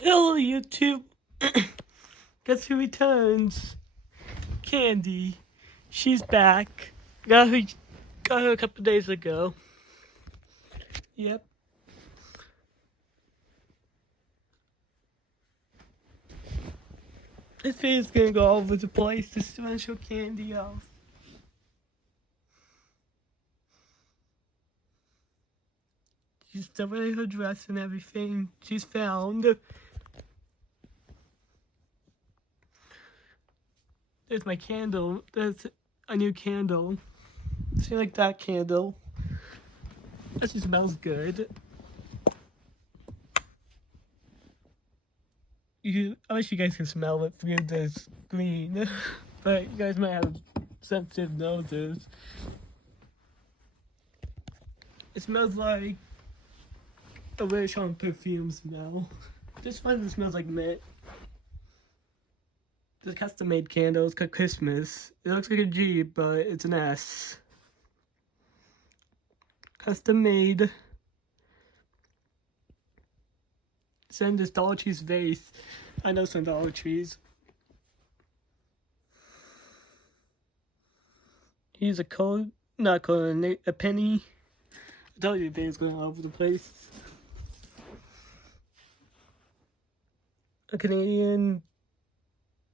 Hello, YouTube. Guess who returns? Candy. She's back. Got her a couple days ago. Yep. This video's gonna go all over the place. Just want to show Candy off. She's still wearing her dress and everything. She's found. There's my candle. There's a new candle. See, like that candle. That just smells good. I wish you guys could smell it through the screen, but you guys might have sensitive noses. It smells like a very strong perfume smell. This one smells like mint. This custom-made candle. It's called Christmas. It looks like a G, but it's an S. Custom-made. It's in this Dollar Tree's vase. I know some Dollar Trees. Here's a code. Not code, a penny. I told you things going all over the place. A Canadian.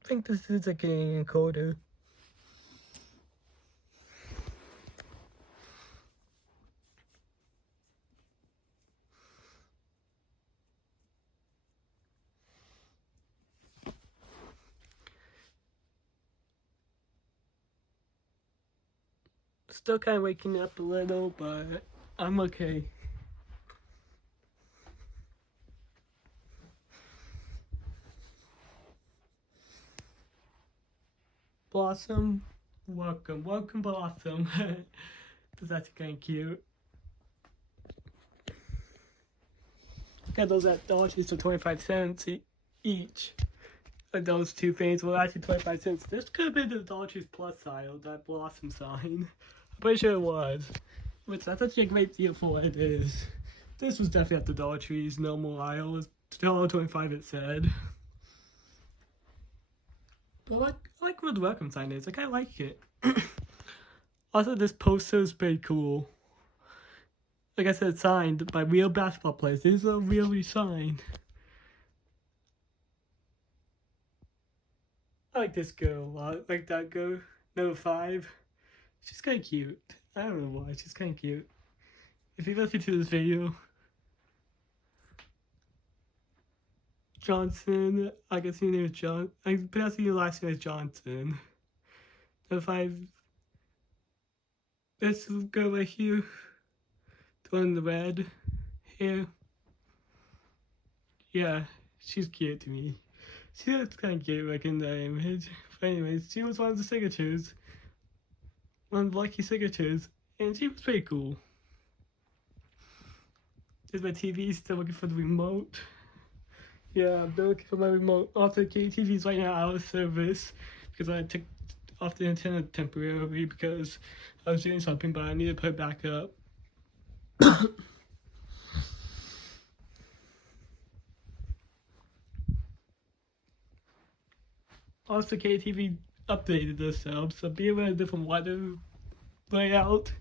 I think this is a Canadian quarter. Still kind of waking up a little, but I'm okay. Blossom, welcome Blossom. That's actually kind of cute. Got those at Dollar Tree's for 25 cents each. Those two things were actually 25 cents. This could have been the Dollar Tree's plus aisle, that Blossom sign. I'm pretty sure it was. Which that's actually a great deal for what it is. This was definitely at the Dollar Tree's normal aisle. It was $1.25 it said. But I like what the welcome sign is. I kind of like it. Also, this poster is pretty cool. Like I said, signed by real basketball players. These are really signed. I like this girl a lot. Like that girl, number 5. She's kind of cute. I don't know why. She's kind of cute. If you listen to this video, Johnson, I guess your name is John. I'm pronouncing your last name as Johnson. Number 5. This girl right here. The one in the red hair. Yeah, she's cute to me. She looks kind of cute like in the image. But anyways, she was one of the signatures. One of the lucky signatures. And she was pretty cool. There's my TV, still looking for the remote. Yeah, I've been looking for my remote. Also, KTV's right now out of service because I took off the antenna temporarily because I was doing something, but I need to put it back up. Also, KTV updated themselves, so be aware of different weather layout.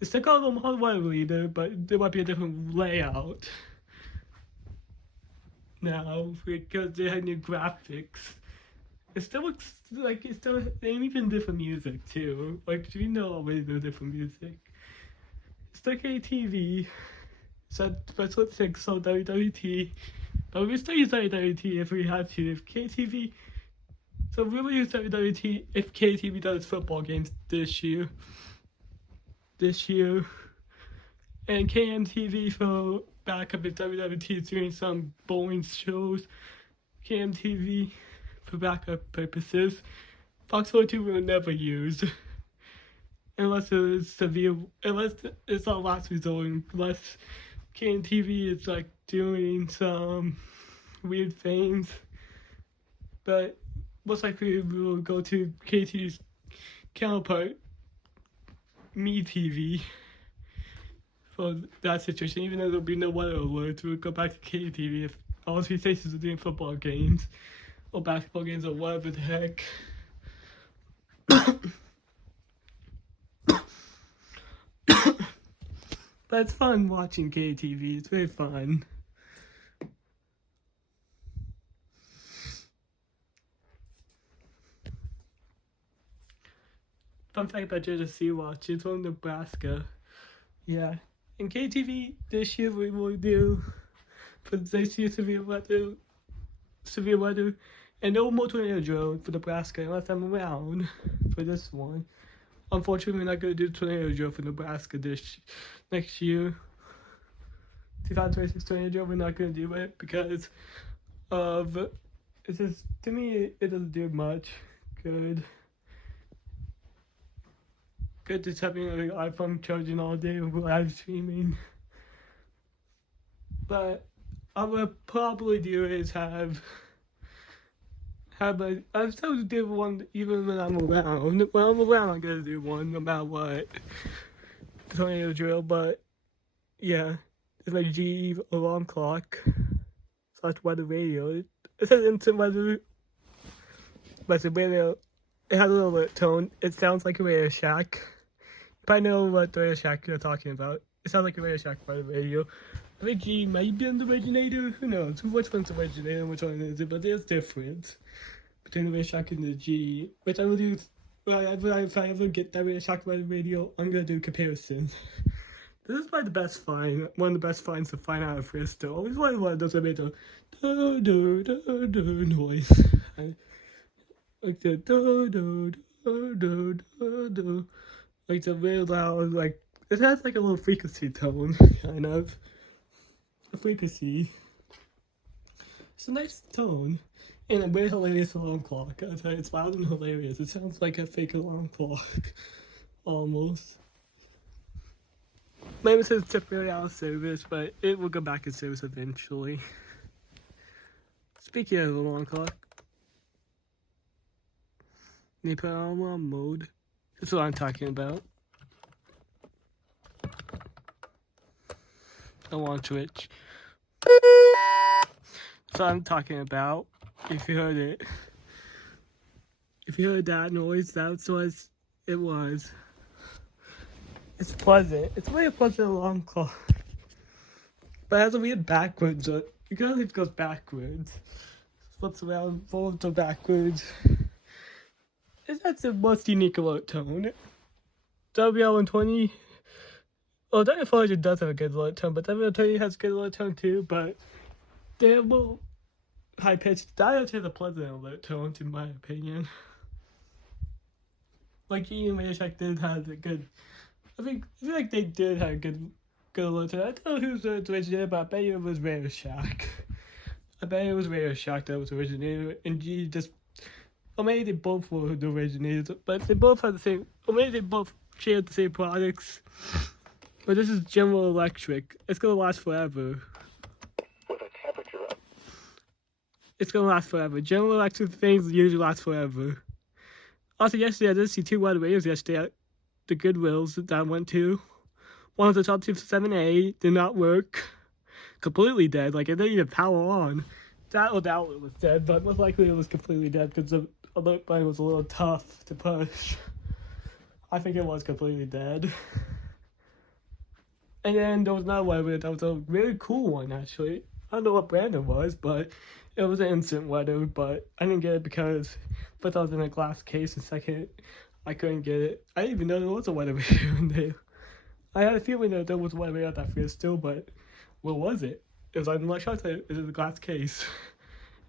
It's still called Omaha Weather Reader, but there might be a different layout now because they had new graphics. It still looks like it's still, and even different music too. Like, you know already the different music. It's still KTV. So that's what six so WWT. But we still use WWT if we have to. If KTV, so we will use WWT if KTV does football games this year. And KMTV for backup if WWT is doing some bowling shows. KMTV for backup purposes. Fox 42 we will never use. Unless it is severe, unless it's our last resort, unless KMTV is like doing some weird things. But most likely we will go to KT's counterpart, MeTV, for that situation. Even though there'll be no weather alert, we'll go back to KTV if all three stations are doing football games or basketball games or whatever the heck. But it's fun watching KTV. It's very fun. Fun fact about Georgia Sea-Watch, it's from Nebraska. Yeah. In KTV, this year we will do, for this year, severe weather, and no more tornado drill for Nebraska unless I'm around for this one. Unfortunately, we're not going to do tornado drill for Nebraska next year. 2026 tornado drill, we're not going to do it because of, it's just, to me, it doesn't do much good. Good just having an iPhone charging all day with live streaming. But I would probably do is have I still do one even when I'm around. When I'm around, I'm gonna do one no matter what. Tornado drill, but yeah, it's like GE alarm clock / weather radio. It says instant weather, but it's a radio. It has a little bit of tone. It sounds like a Radio Shack. You probably know what Radio Shack you're talking about. It sounds like a Radio Shack by the radio. I think G might be the originator. Who knows? Which one's the originator and which one is it? But there's difference between the Radio Shack and the G. Which I will do. If I ever get that Radio Shack by the radio, I'm gonna do comparisons. This is probably the best find. One of the best finds to find out of Fristo. Always wanted one of those that made the noise. Like the like the really loud, like it has like a little frequency tone, kind of. A frequency. It's a nice tone. And a very hilarious alarm clock. I tell you, it's loud and hilarious. It sounds like a fake alarm clock. Almost. Maybe it says temporarily out of service, but it will go back in service eventually. Speaking of alarm clock, you put it on alarm mode. That's what I'm talking about. I want Twitch. That's what I'm talking about. If you heard it. If you heard that noise, that's what it was. It's pleasant. It's really a pleasant alarm clock. But it has a weird backwards. Because it goes backwards. Flips around, forwards or backwards. That's the most unique alert tone. WL120. Well, WL400 does have a good alert tone, but WL20 has a good alert tone too, but they're more high pitched. WL2 has a pleasant alert tone, in my opinion. Like, Ian Radio Shack did have a good. I feel like they did have a good alert tone. I don't know who's the originator, but I bet you it was Radio Shack. I bet it was Radio Shack that was the originator, and G just. Or maybe they both were the originators, but they both had the same. Or maybe they both shared the same products. But this is General Electric. It's gonna last forever. With a temperature of. It's gonna last forever. General Electric things usually last forever. Also, yesterday I did see 2 weather radios yesterday at the Goodwills that I went to. One was the Top 247A, did not work. Completely dead. Like, it didn't even power on. That outlet was dead, but most likely it was completely dead because the alert button was a little tough to push. I think it was completely dead. And then there was another weather that was a really cool one, actually. I don't know what brand it was, but it was an instant weather, but I didn't get it because first I was in a glass case, and second, I couldn't get it. I didn't even know there was a weather radio in there. I had a feeling that there was a weather radio at that first still, but what was it? It was like, I'm not sure it was in a glass case.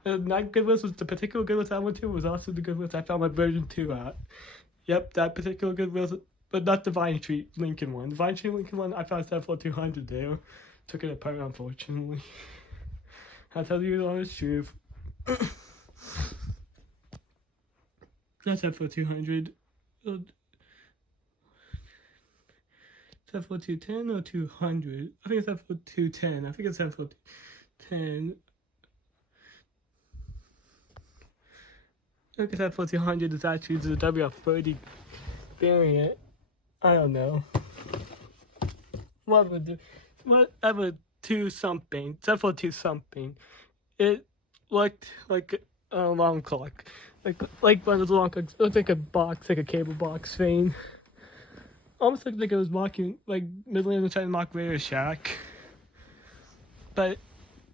And that Goodwills was the particular Goodwills I went to, was also the Goodwills I found my version 2 at. Yep, that particular Goodwills, but not the Vine Street Lincoln one. The Vine Street Lincoln one, I found 74200 there. Took it apart, unfortunately. I'll tell you the honest truth. That's 74200. 74210 or 200? I think it's 74210. I think it's 74210. I think 74200 is actually the WF30 variant. I don't know. Whatever 2 something. 742 something it looked like a alarm clock. Like one of those alarm clocks. It looked like a box, like a cable box thing. Almost looked like it was mocking, like Midland was trying to mock Radio Shack. But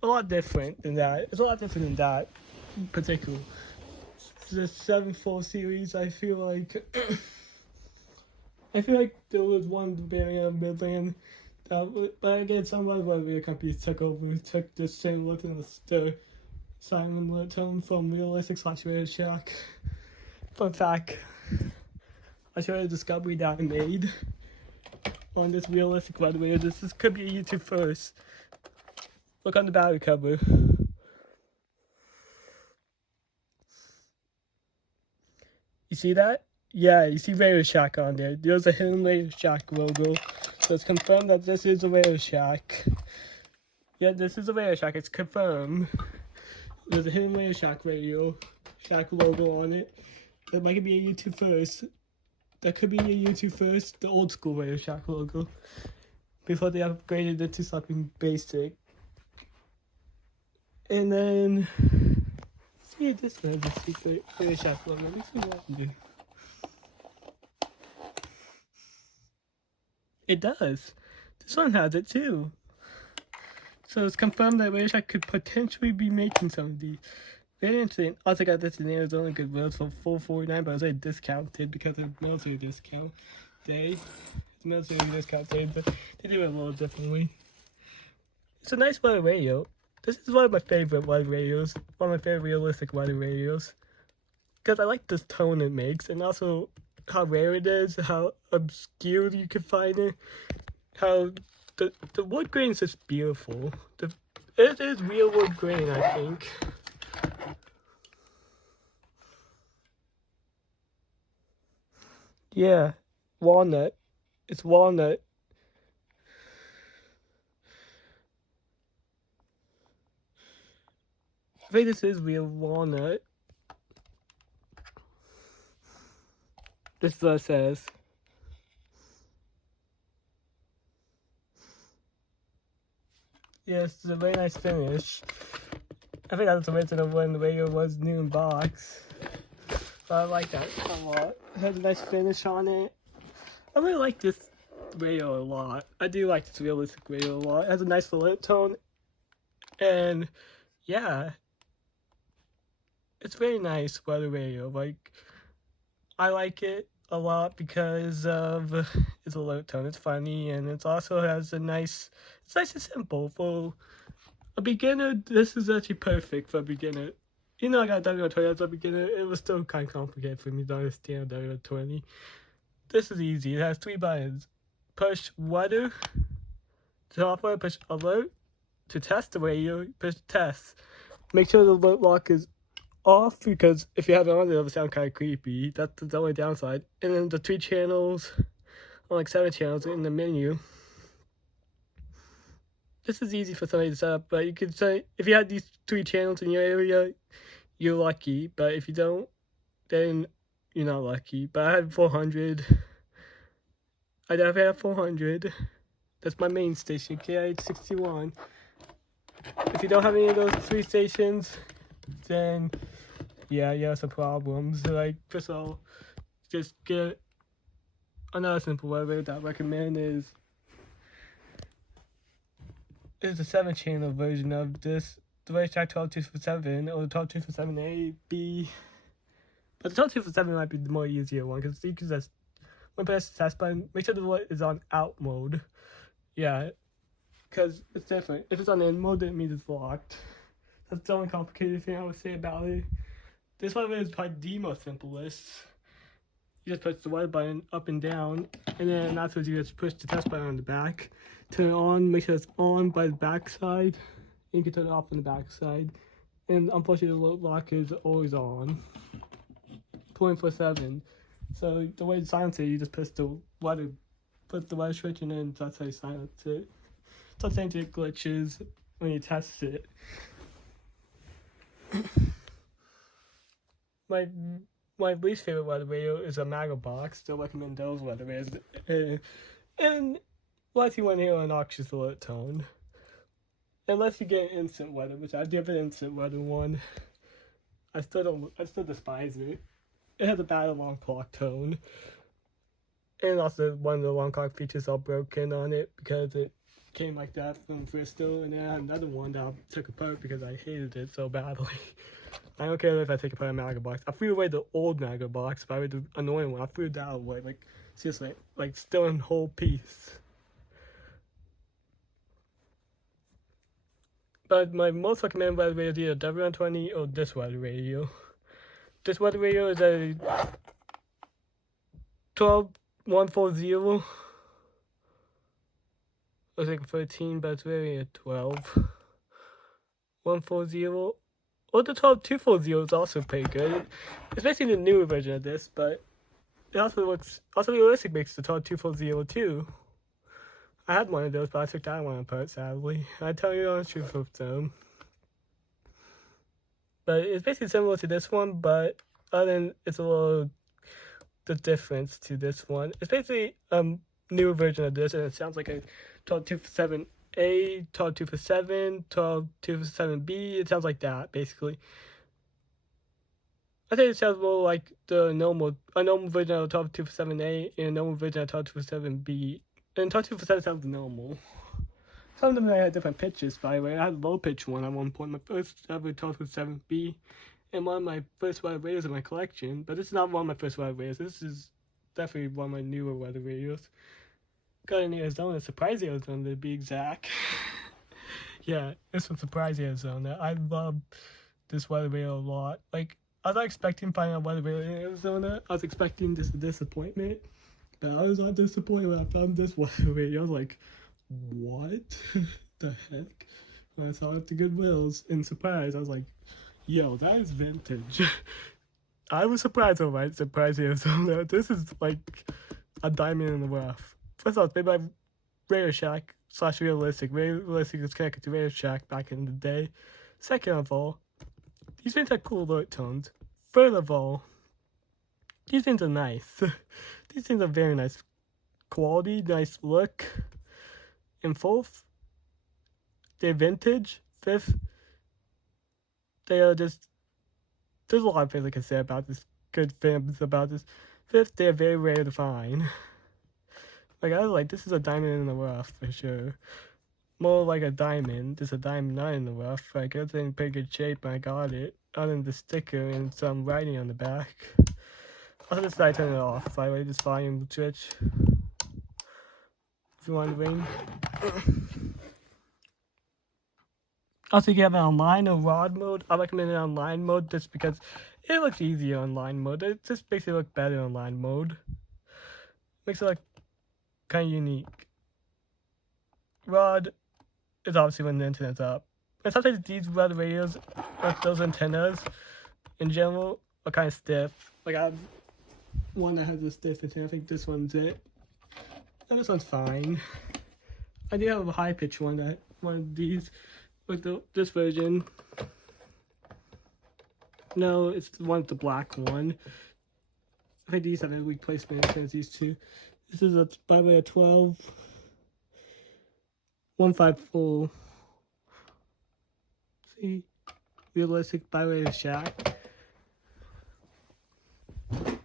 a lot different than that. It's a lot different than that in particular. The 7-4 series, I feel like there was one variant of Midland, but again, some other radio companies took the same look and the Simon Lit tone from Realistic / Radio Shack. Fun fact, I showed a discovery that I made on this Realistic weather radio. This could be a YouTube first. Look on the battery cover. You see that? Yeah, you see Radio Shack on there. There's a hidden Radio Shack logo. So it's confirmed that this is a Radio Shack. Yeah, this is a Radio Shack. It's confirmed. There's a hidden Radio Shack logo on it. That might be a YouTube first. That could be a YouTube first. The old school Radio Shack logo. Before they upgraded it to something basic. And then... see, this one has a secret Radio Shack logo. Let me see what I can do. It does. This one has it too. So it's confirmed that Radio Shack could potentially be making some of these. Very interesting. Also got this in Arizona Goodwill for $4.49, but it was already discounted because of military discount day. It's military discount day, but they do it a little differently. It's a nice weather radio. This is one of my favorite weather radios. One of my favorite realistic weather radios. Because I like this tone it makes, and also how rare it is, how obscure you can find it, how the wood grain is just beautiful. It is real wood grain, I think. Yeah, walnut. It's walnut. I think this is real walnut. This is what it says. Yes, it's a very nice finish. I think that's the original when the radio was new in box. So I like that a lot. It has a nice finish on it. I really like this radio a lot. I do like this realistic radio a lot. It has a nice lit tone. And yeah. It's very nice weather radio. Like, I like it a lot because of it's a low tone, it's funny, and it also has it's nice and simple. For a beginner, this is actually perfect for a beginner. You know, I got WR20 as a beginner, it was still kind of complicated for me to understand WR20. This is easy, it has 3 buttons. Push weather to software, push alert to test the radio, push test. Make sure the alert lock is off, because if you have it on, it'll sound kind of creepy. That's the only downside. And then the 3 channels, or like 7 channels in the menu. This is easy for somebody to set up, but you could say if you have these 3 channels in your area, you're lucky. But if you don't, then you're not lucky. But I had 400. I definitely have 400. That's my main station, KIH61. If you don't have any of those 3 stations, then yeah, you have some problems. Like, first of all, just get another simple way that I recommend is a 7-channel version of this, the Radio Shack 12247 or the 12247A, B. But the 12247 might be the more easier one, because you can just, when you press the test button, make sure the light is on out mode. Yeah, because it's different. If it's on in mode, then it means it's locked. That's the only complicated thing I would say about it. This one is probably the most simplest. You just push the white button up and down, and then afterwards you just push the test button on the back. Turn it on, make sure it's on by the back side. And you can turn it off on the back side. And unfortunately the lock is always on. 24/7. So the way to silence it, you just push the water, put the water switch in, and that's how you silence it. Sometimes it glitches when you test it. My least favorite weather radio is a Magobox. Still recommend those weather radios. And lets you want to hear an obnoxious alert tone. Unless you get instant weather, which I give an instant weather one. I still despise it. It has a bad alarm clock tone. And also one of the alarm clock features all broken on it because it came like that from Bristol, and then I had another one that I took apart because I hated it so badly. I don't care if I take apart a Maga box. I threw away the old Maga box, but I was the annoying one. I threw that away, like seriously, like still in whole piece. But my most recommended weather radio is either W120 or this weather radio. This weather radio is a 12140. Looks like 13, but it's really a 12. 140. Or the 12240 is also pretty good. It's basically the newer version of this, but it also looks. Also, Realistic makes the 12240 too. I had one of those, but I took that one apart, sadly. I tell you the truth of them. But it's basically similar to this one, but other than it's a little the difference to this one. It's basically newer version of this, and it sounds like a 12247A, 12247, 12247B. It sounds like that, basically. I think it sounds more like a normal version of 12247A and a normal version of 12247B. And 12247 sounds normal. Some of them had different pitches, by the way. I had a low pitch one at one point, my first ever 12247B, and one of my first weather radios in my collection. But this is not one of my first weather radios. This is definitely one of my newer weather radios. Got in Arizona, Surprise Arizona to be exact. Yeah, this was Surprise Arizona. I love this weather radio a lot. Like, I was not expecting finding a weather radio in Arizona. I was expecting this disappointment. But I was not disappointed when I found this weather radio. I was like, what the heck? When I saw it at the Goodwills in Surprise, I was like, yo, that is vintage. I was surprised over it, Surprise Arizona. This is like a diamond in the rough. First off, it's made by Radio Shack / Realistic. Realistic is connected to Radio Shack back in the day. Second of all, these things have cool alert tones. Third of all, these things are nice. These things are very nice quality, nice look. And fourth, they're vintage. Fifth, they are just, there's a lot of things I can say about this, good things about this. Fifth, they're very rare to find. Like, I was like, this is a diamond in the rough for sure. More like a diamond, just a diamond not in the rough. Like, it's in pretty good shape when I got it. Other than the sticker and some writing on the back. Also, this side, turn it off, by the way, this volume switch. If you're wondering. Also, you can have it online or ROD mode. I recommend it online mode just because it looks easier online mode. It just makes it look better online mode. Makes it look kind of unique. ROD is obviously when the internet's up. And sometimes these weather radios, like those antennas, in general, are kind of stiff. Like, I have one that has a stiff antenna. I think this one's it. And this one's fine. I do have a high pitch one of these, like this version. No, it's the one with the black one. I think these have a weak placement as these two. This is by the way, a 12154. See, Realistic by way of Shack. I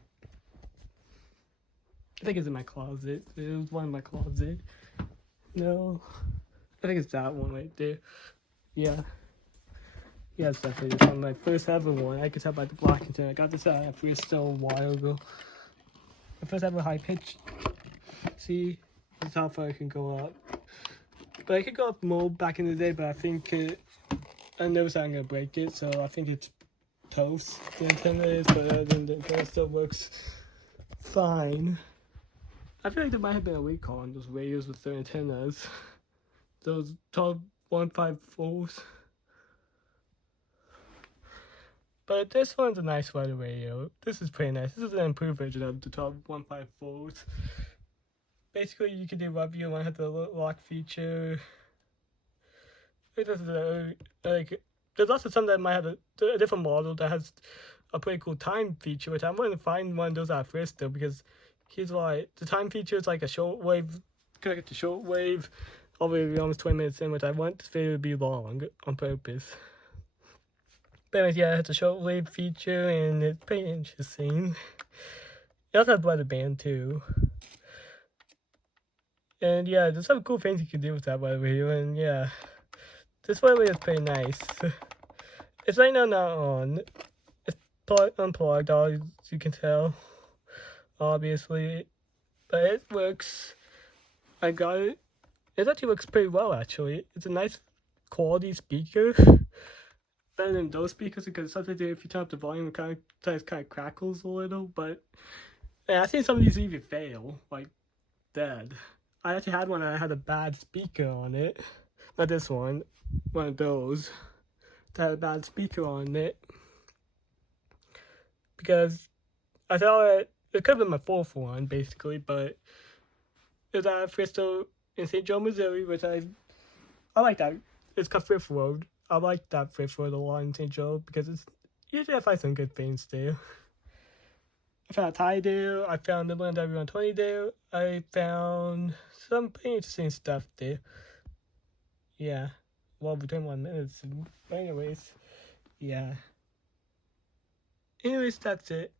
think it's in my closet. It was one in my closet. No, I think it's that one right there. Yeah. Yeah, it's definitely this one. My first ever one. I could tell by the black antenna. I got this at Bristol a while ago. My first ever high pitch. See, that's how far I can go up. But I could go up more back in the day, but I think I never said I'm gonna break it, so I think it's toast. The antenna is, but other than the antenna still works fine. I feel like there might have been a recall on those radios with their antennas. Those 12154s. But this one's a nice weather radio. This is pretty nice. This is an improved version of the 12154s. Basically, you can do whatever you want. Have the lock feature. This is there's also some that might have a different model that has a pretty cool time feature, which I'm going to find one of those at Bristol because here's why. The time feature is like a shortwave, connected to shortwave. already almost 20 minutes in, which I want this video to be long on purpose. But anyways, yeah, it's a short-lived feature, and it's pretty interesting. It also has weather band too. And yeah, there's some cool things you can do with that weather radio, and yeah. This weather is pretty nice. It's right now not on. It's unplugged, as you can tell. Obviously. But it works. I got it. It actually works pretty well, actually. It's a nice quality speaker. Better than those speakers, because sometimes if you turn up the volume, it kind of crackles a little. But yeah, I've seen some of these even fail, like dead. I actually had one and I had a bad speaker on it. Not this one. One of those. That had a bad speaker on it. Because I thought it could have been my fourth one, basically, but it was at Bristol in St. Joe, Missouri, which I like that. It's called Fifth Road. I like that Fifth Road a lot in St. Joe because it's usually I find some good things there. I found a Thai there. I found Midland W120 there. I found some pretty interesting stuff there. Yeah. Well, between 1 minute. Anyways, yeah. Anyways, that's it.